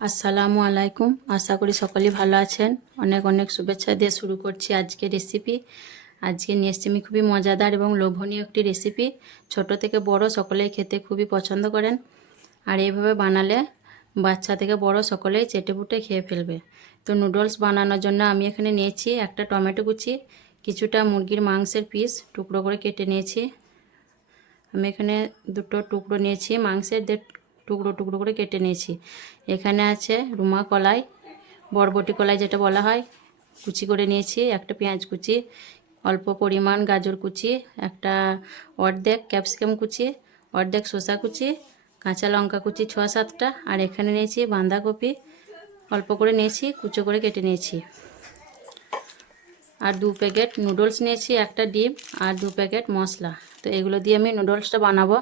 আসসালামু আলাইকুম। আশা করি সকলেই ভালো আছেন। অনেক অনেক শুভেচ্ছা দিয়ে শুরু করছি আজকে রেসিপি আজকে নিয়ে এসেছি আমি খুবই মজাদার এবং লোভনীয় একটি রেসিপি ছোট থেকে বড় সকলেই খেতে খুবই পছন্দ করেন। আর এইভাবে বানালে বাচ্চা থেকে বড় সকলেই চেটেপুটে খেয়ে ফেলবে। তো নুডলস বানানোর জন্য আমি এখানে নিয়েছি একটা টমেটো কুচি, কিছুটা মুরগির মাংসের পিস টুকরো করে কেটে নিয়েছি। আমি এখানে দুটো টুকরো নিয়েছি, মাংসের দেড় টুকরো টুকরো করে কেটে নিয়েছি। এখানে আছে রুমা কলাই, বরবটি কলাই যেটা বলা হয়, কুচি করে নিয়েছি, একটা পেঁয়াজ কুচি, অল্প পরিমাণ গাজর কুচি, একটা অর্ধেক ক্যাপসিকাম কুচি, অর্ধেক শসা কুচি, কাঁচা লঙ্কা কুচি ছ সাতটা, আর এখানে নিয়েছি বাঁধাকপি। অল্প করে নিয়েছি, কুচো করে কেটে নিয়েছি। আর দু প্যাকেট নুডলস নিয়েছি, একটা ডিম আর দু প্যাকেট মশলা। তো এগুলো দিয়ে আমি নুডলসটা বানাবো।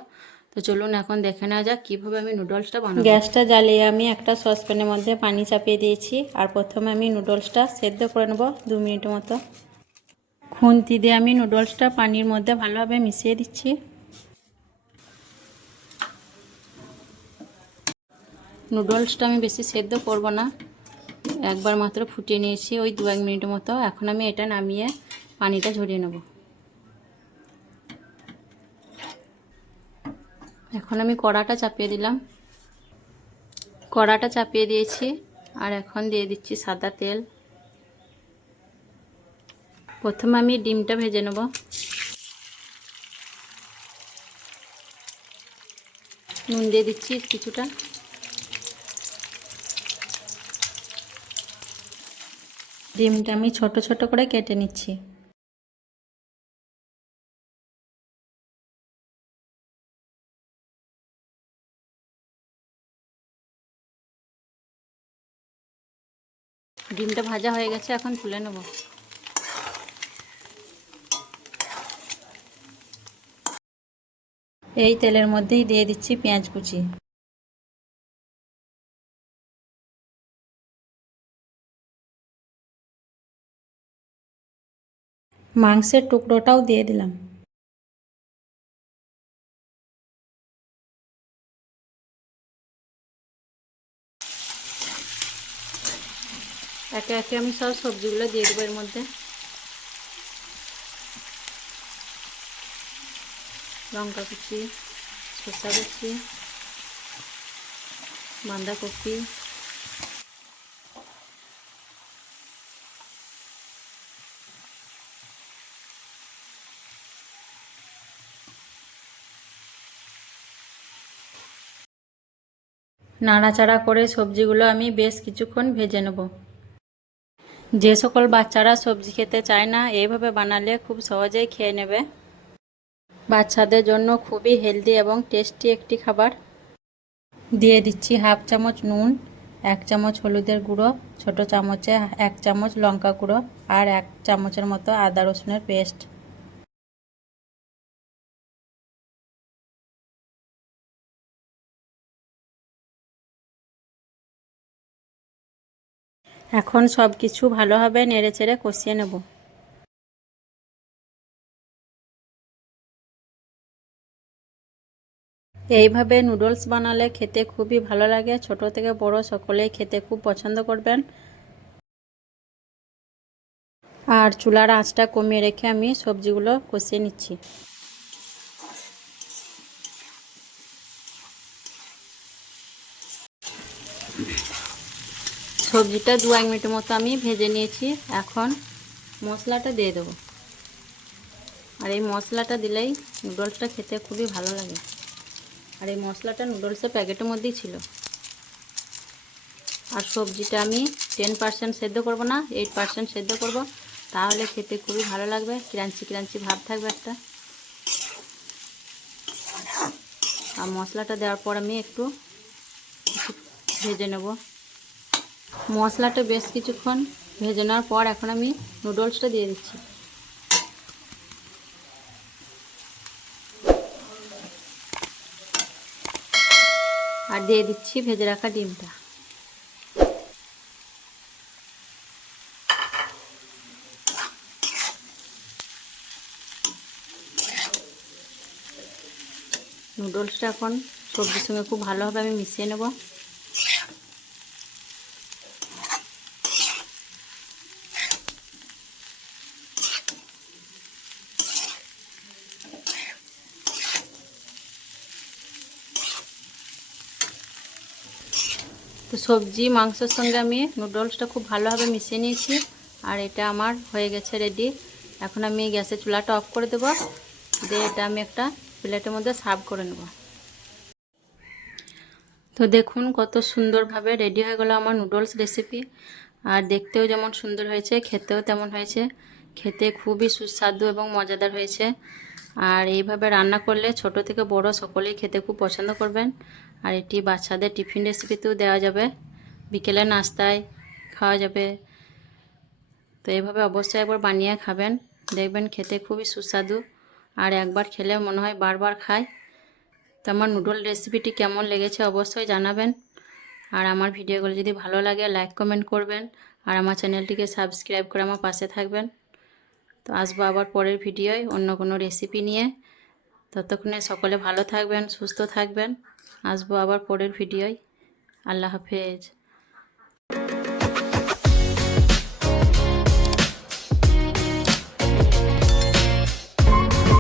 তো চলুন এখন দেখে নেওয়া যাক কীভাবে আমি নুডলসটা বানাবো। গ্যাসটা জ্বালিয়ে আমি একটা সসপ্যানের মধ্যে পানি চাপিয়ে দিয়েছি। আর প্রথমে আমি নুডলসটা সেদ্ধ করে নেব দু মিনিট মতো। খুন্তি দিয়ে আমি নুডলসটা পানির মধ্যে ভালোভাবে মিশিয়ে দিচ্ছি। নুডলসটা আমি বেশি সেদ্ধ করব না। একবার মাত্র ফুটিয়ে নিয়েছি ওই দু এক মিনিট মতো। এখন আমি এটা নামিয়ে পানিটা ঝরিয়ে নেব। এখন আমি কড়াটা চাপিয়ে দিলাম। কড়াটা চাপিয়ে দিয়েছি আর এখন দিয়ে দিচ্ছি সাদা তেল। প্রথমে আমি ডিমটা ভেজে নেব। নুন দিয়ে দিচ্ছি কিছুটা। ডিমটা আমি ছোট ছোট করে কেটে নিচ্ছি। ডিমটা ভাজা হয়ে গেছে, এখন তুলে নেব। এই তেলের মধ্যেই দিয়ে দিচ্ছি পেঁয়াজ কুচি। মাংসের টুকরোটাও দিয়ে দিলাম। একে একে আমি সব সবজিগুলো দিয়ে দেবো এর মধ্যে। লঙ্কা কুচি শসা কুচি বাঁধাকপি নাড়াচাড়া করে সবজিগুলো আমি বেশ কিছুক্ষণ ভেজে নেব। যে সকল বাচ্চারা সবজি খেতে চায় না, এইভাবে বানালে খুব সহজেই খেয়ে নেবে। বাচ্চাদের জন্য খুবই হেলদি এবং টেস্টি একটি খাবার। দিয়ে দিচ্ছি হাফ চামচ নুন, এক চামচ হলুদের গুঁড়ো, ছোট চামচে এক চামচ লঙ্কা গুঁড়ো আর এক চামচের মতো আদা রসুনের পেস্ট। এখন সব কিছু ভালোভাবে নেড়ে চেড়ে কষিয়ে নেব। এইভাবে নুডলস বানালে খেতে খুবই ভালো লাগে, ছোট থেকে বড় সকলেই খেতে খুব পছন্দ করবেন। আর চুলার আঁচটা কমিয়ে রেখে আমি সবজিগুলো কষিয়ে নিচ্ছি। সবজিটা দু এক মিনিটের মতো আমি ভেজে নিয়েছি। এখন মশলাটা দিয়ে দেবো। আর এই মশলাটা দিলেই নুডলসটা খেতে খুবই ভালো লাগে। আর এই মশলাটা নুডলসের প্যাকেটের মধ্যেই ছিল। আর সবজিটা আমি টেন পার্সেন্ট সেদ্ধ করব না এইট পার্সেন্ট সেদ্ধ করব। তাহলে খেতে খুবই ভালো লাগবে, ক্রাঞ্চি ক্রাঞ্চি ভাব থাকবে একটা। আর মশলাটা দেওয়ার পর আমি একটু ভেজে নেব। মশলাটা বেশ কিছুক্ষণ ভেজে নেওয়ার পর এখন আমি নুডলসটা দিয়ে দিচ্ছি। আর দিয়ে দিচ্ছি ভেজে রাখা ডিমটা। নুডলসটা এখন সবজির সঙ্গে খুব ভালোভাবে আমি মিশিয়ে নেব। তো সবজি, মাংসের সঙ্গে আমি নুডলসটা খুব ভালোভাবে মিশিয়ে নিয়েছি। আর এটা আমার হয়ে গেছে রেডি এখন আমি গ্যাসের চুলাটা অফ করে দেবো। দিয়ে এটা আমি একটা প্লেটের মধ্যে সার্ভ করে নেব। তো দেখুন কত সুন্দরভাবে রেডি হয়ে গেল আমার নুডলস রেসিপি আর দেখতেও যেমন সুন্দর হয়েছে, খেতেও তেমন হয়েছে। খেতে খুবই সুস্বাদু এবং মজাদার হয়েছে। আর এইভাবে রান্না করলে ছোট থেকে বড় সকলেই খেতে খুব পছন্দ করবেন। আর এটি বাচ্চাদের টিফিন রেসিপিতেও দেওয়া যাবে। বিকেলে নাস্তায় খাওয়া যাবে। তো এভাবে অবশ্যই একবার বানিয়ে খাবেন। দেখবেন খেতে খুবই সুস্বাদু। আর একবার খেলে মনে হয় বারবার খায়। তো আমার নুডল রেসিপিটি কেমন লেগেছে অবশ্যই জানাবেন। আর আমার ভিডিওগুলো যদি ভালো লাগে, লাইক, কমেন্ট করবেন। আর আমার চ্যানেলটিকে সাবস্ক্রাইব করে আমার পাশে থাকবেন। তো আসব আবার পরের ভিডিওয় অন্য কোনো রেসিপি নিয়ে। ততক্ষণে সকলে ভালো থাকবেন, সুস্থ থাকবেন। আসব আবার পরের ভিডিওয়। আল্লাহ হাফেজ।